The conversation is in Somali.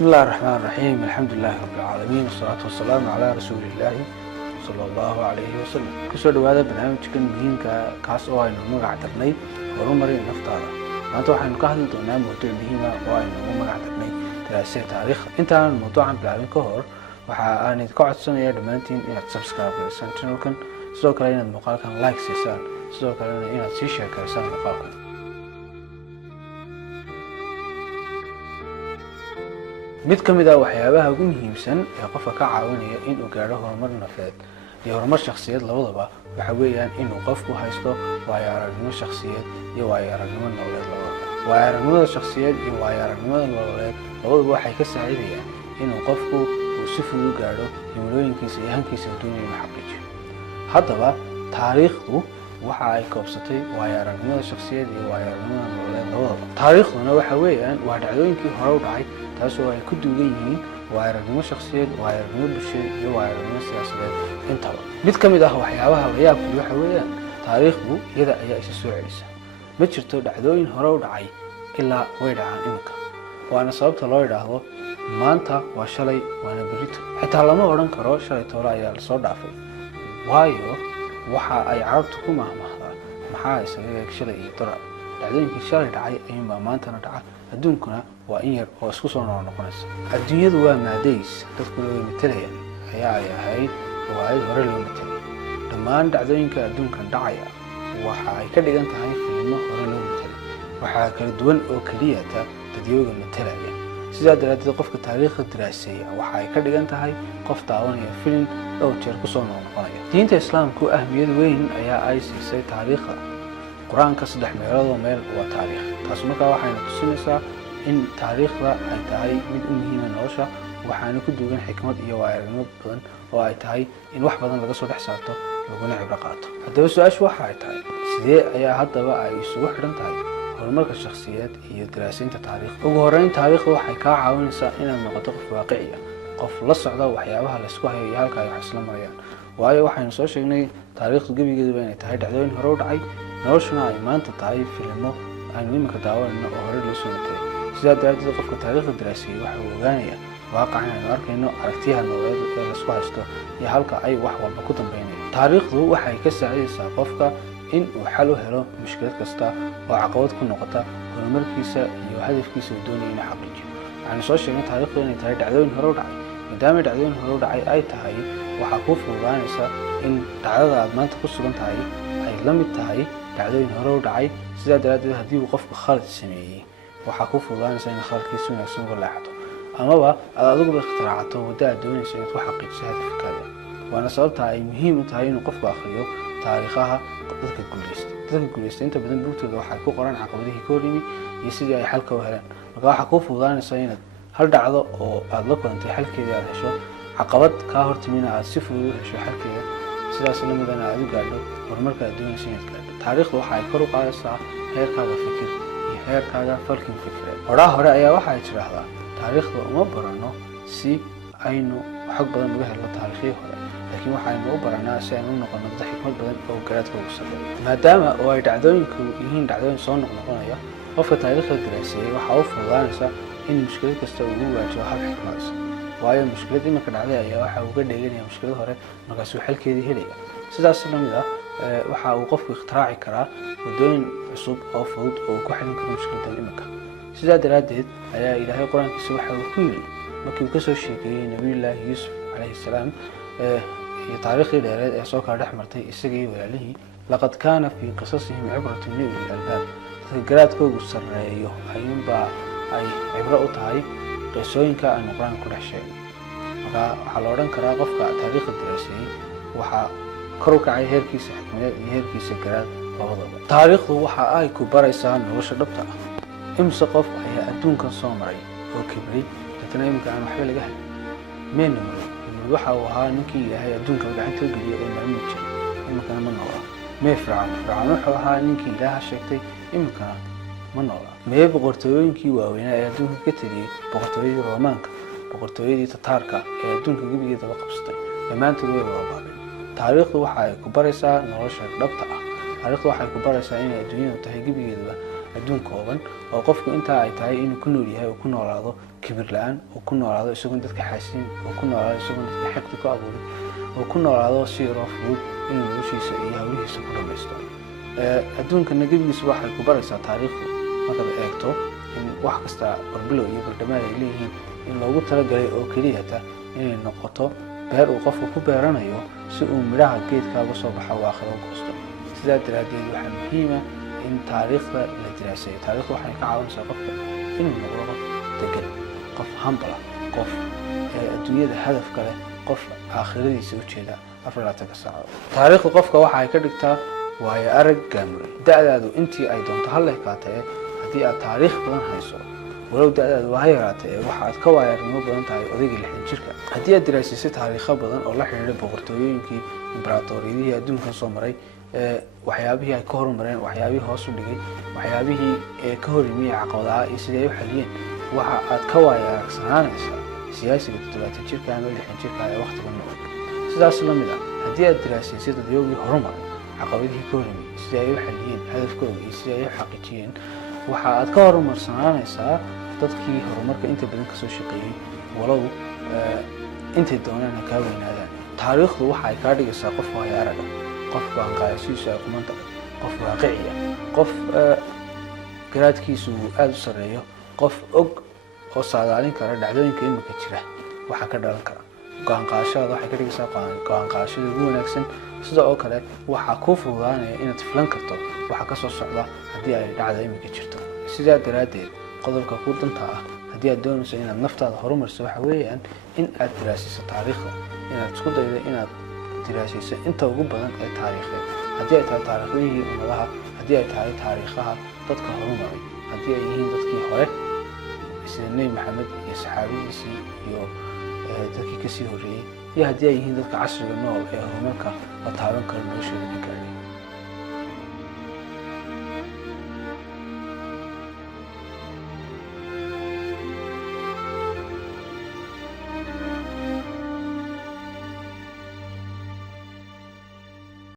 بسم الله الرحمن الرحيم. الحمد لله رب العالمين والصلاة والسلام على رسول الله صلى الله عليه وسلم. كسر هذا برنامج كان مهم كاس أو إنه مرة عتقني ورمرين نفترض ما توحى نكهل دونا موضوع مهمة أو إنه مرة عتقني دراسة تاريخ. أنت عن الموضوع عن بلعين كهر وحأني تقعد سنة يا دمانتين إن تسبسكرايب للسنتين وكان سلوك علينا المقال كان لايك سيسان سلوك علينا إن تشير كرسان المقال. mid ka mid ah waxyaabaha ugu muhiimsan ee qofka ka caawinaya inuu gaaro horumar nafeed iyo horumar shakhsiyeed labadaba waxa weeyaan inuu qofku haysto waayo-aragnimo shakhsiyeed iyo waayo-aragnimo nololeed labadaba. waayo-aragnimada shakhsiyeed iyo waayo-aragnimada nololeed labadaba waxay ka saacidayaan inuu qofku uu si fudud u gaaro himilooyinkiisa iyo hankiisa adduunyo inuu xaqiijiyo. haddaba taariikhdu waxa ay koobsatay waayo-aragnimada shakhsiyeed iyo waayo-aragnimada nololeed labadaba. taariikhduna waxa weeyaan waa dhacdooyinkii hore u dhacay taasoo ay ku duugan yihiin waayo-aragnimo shakhsiyeed, waayo-aragnimo bulsheed iyo waayo-aragnimo siyaasadeed intaba. mid ka mid ah waxyaabaha la yaabka waxa weeyaan taariikhdu iyada ayaa isa soo celisa. ma jirto dhacdooyin hore u dhacay ilaa way dhacaan iminka. waana sababta loo yidhaahdo maanta waa shalay waana berrito. xitaa lama odhan karo shalay toole ayaa lasoo dhaafay, waayo waxa ay carabtu ku mahmahdaa maxaa isaga eeg shalay iyo dora. dhacdooyinkii shalay dhacay ayuunbaa maantana dhaca. adduunkuna waa in yar oo isku soo noqonaysa. adduunyadu waa maadays dadkuna way matalayaan ayaa ay ahayd riwaayad hore loo matalay. dhammaan dhacdooyinka adduunkan dhacaya waxa ay ka dhigan tahay fiilmo hore loo matalay. waxaa kala duwan oo keliyata dadyooga matalaya. sidaa daraaddeed qofka taariikhda daraaseeya waxa ay ka dhigan tahay qof daawanaya filim dhowr jeer kusoo noqonaya. diinta islaamku ahmiyad weyn ayaa ay siisay taariikhda. qur-aanka 3 meeloodoo meel waa taariikh. taas markaa waxayna tusinaysaa in taariikhda ay tahay mid u muhiima nolosha, waxaana ku duugan xikmad iyo waayo-aragnimo badan oo ay tahay in wax badan laga soo dhex saarto laguna cibro qaato. haddaba su-aashu waxa ay tahay sidee ayaa haddaba ay isugu xidhan tahay horumarka shakhsiyeed iyo daraasaynta taariikhda. ugu horreyn taariikhda waxay kaa caawinaysaa inaad noqoto qof waaqici ah, qof la socda waxyaabaha laysku hayo iyo halka ay wax isla marayaan. waayo waxaynu soo sheegnay taariikhdu gebigeeduba inay tahay dhacdooyin hore u dhacay, noloshuna ay maanta tahay filimo aynu iminka daawanayno oo hore loo soo matalay. sidaa daraaddeed qofka taariikhda daraaseeyey waxa uu ogaanaya waaqacan aynu arkayno, aragtiyaha nololeed ee laisku haysto iyo halka ay wax walba ku dambaynayo. taariikhdu waxay ka saacidaysaa qofka in uu xal u helo mushkilad kasta oo caqabad ku noqota horumarkiisa iyo hadafkiisa uu doonaya inuu xaqiijiyo. waxaynu soo sheegnay taariikhdu inay tahay dhacdooyin hore u dhacay. maadaama dhacdooyin hore u dhacay ay tahay, waxaa kuu fududaanaysa in dhacdada aad maanta ku sugan tahay ay la mid tahay dhacdooyin hore u dhacay. sidaa daraaddeed haddii uu qofku khalad sameeyey waxaa kuu fududaanaysa in khaladkiisa wanaagsan uga leexato, amaba aad adiguba ikhtiraacto waddo aad doonayso inaad ku xaqiijiso hadafkaada. waana sababta ay muhiim u tahay inuu qofku akhriyo taariikhaha dadka guulaystay. dadka guulaystay inta badan buugtooda waxay ku qoraan caqabadihii ka hor yimi iyo sidii ay xalka u heleen. marka waxaa kuu fududaanaysa inaad hal dhacdo oo aad la kulantay xalkeedii aad hesho, caqabad kaa hortimina aad si fudud u hesho xalkeeda, sidaas la midana aad u gaadho horumarka aad doonayso inaad gaadho. taariikhdu waxa ay kor u qaadaysaa heerkaaga fikir iyo heerkaaga falkin fikireed. horaa hore ayaa waxa ay tidhaahdaa taariikhda uma baranno si aynu xog badan uga helno taariikhdii hore, laakiin waxaynu u baranaa si aynu u noqono dad xikmad badan oo garaadka ugu sarreeya. maadaama oo ay dhacdooyinku yihiin dhacdooyin soo noqnoqonaya, qofka taariikhda daraaseeyey waxaa u fududaanaysa in mushkilad kasta ugu waajibo hal xikmadaysa. waayo mushkilad iminka dhacday ayaa waxa uu ka dheeganaya mushkilad hore, markaasuu xalkeedii helaya. sidaas la mid ah waxa uu qofku ikhtiraaci karaa waddooyin cusub oo fudud oo uu ku xalin karo mushkiladan iminka. sidaa daraaddeed ayaa ilaahay qur-aankiisa waxa uu ku yidhi markii uu ka soo sheekeeyey nabiyullaahi yuusuf calayhi salaam iyo taariikhdii dheereed ee soo kala dhex martay isaga iyo walaalihii, laqad kaana fii qisasihim cibratun liulil albaab. dadka garaadkoogu sarreeyo ayuunbaa ay cibro u tahay qisooyinka aynu qur-aanka ku dhex sheegno. marka waxaa la odhan karaa qofka taariikhda daraaseeyey waxaa kor u kacay heerkiisa xikmadeed iyo heerkiisa garaad labadaba. taariikhdu waxa ay ku baraysaa nolosha dhabta ah. imse qof ayaa adduunkan soo maray oo kibray dadna iminka aan waxba laga helin. mee nimrud waxa uu ahaa ninkii ilaahay adduunka gacanta u geliyay ee maamuli jiray, iminkana ma noola. mee fircawn wuxuu ahaa ninkii ilaaha sheegtay, iminkana ma noola. mee boqortooyooyinkii waaweynaa ee adduunka ka teliyey, boqortooyadii roomaanka, boqortooyadii tataarka ee adduunka gebigeedaba qabsatay, dhammaantood way wada baabeen. taariikhdu waxa ay ku baraysaa nolosha dhabta ah. taariikhdu waxay ku baraysaa inay adduunyadu tahay gebigeeduba adduun kooban oo qofku intaa ay tahay inuu ku nool yahay oo ku noolaado kibir la-aan, uu ku noolaado isagoon dadka xaasin, uu ku noolaado isagoon dadka xaqdi ku abuurin, uu ku noolaado si yaroo fudud inuu noloshiisa iyo hawlihiisa ku dhamaysto. adduunkana gebigiisa waxay ku baraysaa taariikhdu markaad eegto in wax kasta barbilow iyo bardhamaad ay leeyihiin in loogu talagalay oo keliyata inay noqoto beer uu qofku ku beeranayo si uu midhaha geedkaaga soo baxa uu aakhiro u goosto. sidaa daraaddeed waxaa muhiima in taariikhda la diraaseeyo. taariikhdu waxay ka caawinaysaa qofka inuu noqdo qof degan, qof hambala, qof adduunyada hadaf kale, qof aakhiradiisa u jeeda 24 saacadood. taariikhdu qofka waxa ay ka dhigtaa waayo arag gaamuray. da'daadu intii ay doonto hal leekaatee haddii aad taariikh badan hayso, walow da'daadu waa yaraatee waxa aad ka waayo-aragnimo badan tahay odaygii 60 jirka. haddii aad diraasisay taariikho badan oo la xidhiidha boqortooyooyinkii imbaraatoriyadihii adduunkan soo maray, waxyaabihii ay ka horumareen, waxyaabihii hoos u dhigay, waxyaabihii ka hor yimid caqabadaha iyo sidii ay u xaliyeen, waxa aad ka waayo-aragsanaanaysaa siyaasiga 70 jirka ama 60 jirka ee waqtiga nool. sidaas la mid ah haddii aad diraasisay dadyoogii horumaray, caqabadihii ka hor yimid, sidii ay u xaliyeen hadafkooda iyo sidii ay u xaqiijiyeen, waxa aad ka horumarsanaanaysaa dadkii horumarka inta badan kasoo shaqeeyey, walow intay doonaan ha kaa weynaadaan. taariikhdu waxa ay kaa dhigaysaa qof waayo-araga, qof go'aan-qaadashadiisu ay kumanta, qof waaqiciya, qof garaadkiisu aada u sarreeyo, qof og oo saadaalin kara dhacdooyinka imika jira waxa ka dhalan kara. go'aan-qaadashadaada waxay ka dhigaysaa go'aan-qaadashada ugu wanaagsan. sida oo kale waxaa kuu fududaanaya inaad filan karto waxa ka soo socda haddii ay dhacda imika jirto. sidaa daraaddeed qodobka ku danta ah haddii aad doonayso inaad naftaada horumarso waxa weeyaan in aad diraasiso taariikhda, inaad isku daydo inaad diraasayso inta ugu badan ee taariikheed. haddii ay tahay taariikhdihii ummadaha, haddii ay tahay taariikhaha dadka horumaray, haddii ay yihiin dadkii hore sida nebi maxamed iyo saxaabadiisii iyo dadkii kasii horreeyey, iyo haddii ay yihiin dadka casriga nool ee horumarka la taaban karo noloshooda ka gaadhay.